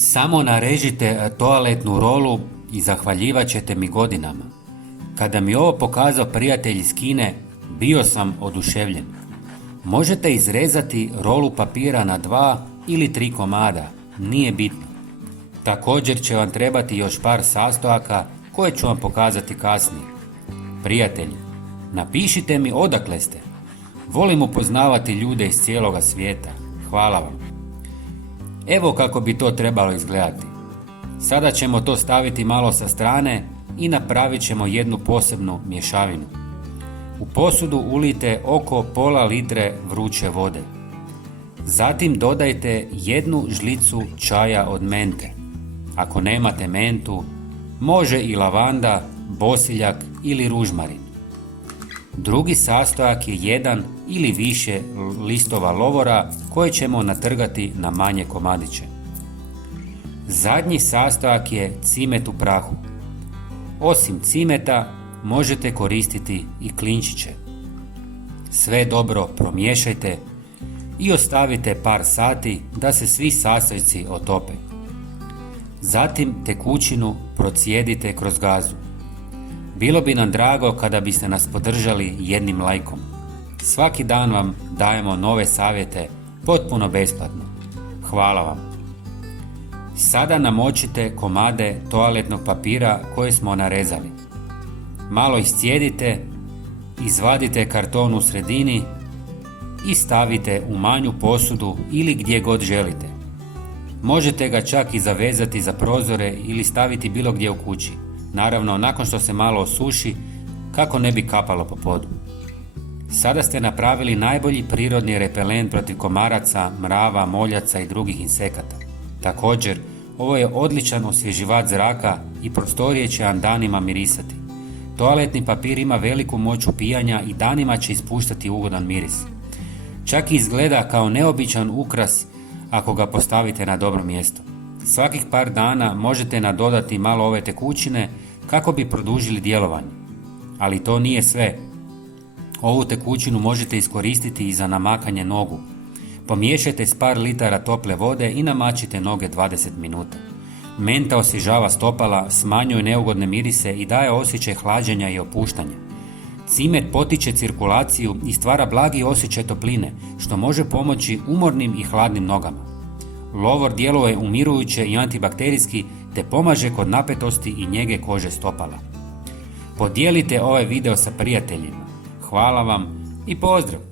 Samo narežite toaletnu rolu i zahvaljivat ćete mi godinama. Kada mi ovo pokazao prijatelj iz Kine, bio sam oduševljen. Možete izrezati rolu papira na 2 ili 3 komada, nije bitno. Također će vam trebati još par sastojaka koje ću vam pokazati kasnije. Prijatelji, napišite mi odakle ste. Volim upoznavati ljude iz cijeloga svijeta. Hvala vam. Evo kako bi to trebalo izgledati. Sada ćemo to staviti malo sa strane i napravit ćemo jednu posebnu mješavinu. U posudu ulijte oko pola litre vruće vode. Zatim dodajte 1 žlicu čaja od mente. Ako nemate mentu, može i lavanda, bosiljak ili ružmarin. Drugi sastojak je 1 ili više listova lovora koje ćemo natrgati na manje komadiće. Zadnji sastojak je cimet u prahu. Osim cimeta možete koristiti i klinčiće. Sve dobro promiješajte i ostavite par sati da se svi sastojci otope. Zatim tekućinu procijedite kroz gazu. Bilo bi nam drago kada biste nas podržali jednim lajkom. Svaki dan vam dajemo nove savjete potpuno besplatno. Hvala vam. Sada namočite komade toaletnog papira koje smo narezali. Malo iscijedite, izvadite karton u sredini i stavite u manju posudu ili gdje god želite. Možete ga čak i zavezati za prozore ili staviti bilo gdje u kući. Naravno, nakon što se malo osuši, kako ne bi kapalo po podu. Sada ste napravili najbolji prirodni repelent protiv komaraca, mrava, moljaca i drugih insekata. Također, ovo je odličan osvježivač zraka i prostorije će vam danima mirisati. Toaletni papir ima veliku moć upijanja i danima će ispuštati ugodan miris. Čak i izgleda kao neobičan ukras ako ga postavite na dobro mjesto. Svakih par dana možete nadodati malo ove tekućine kako bi produžili djelovanje. Ali to nije sve. Ovu tekućinu možete iskoristiti i za namakanje nogu. Pomiješajte s par litara tople vode i namačite noge 20 minuta. Menta osvježava stopala, smanjuje neugodne mirise i daje osjećaj hlađenja i opuštanja. Cimet potiče cirkulaciju i stvara blagi osjećaj topline, što može pomoći umornim i hladnim nogama. Lovor djeluje umirujuće i antibakterijski te pomaže kod napetosti i njege kože stopala. Podijelite ovaj video sa prijateljima. Hvala vam i pozdrav!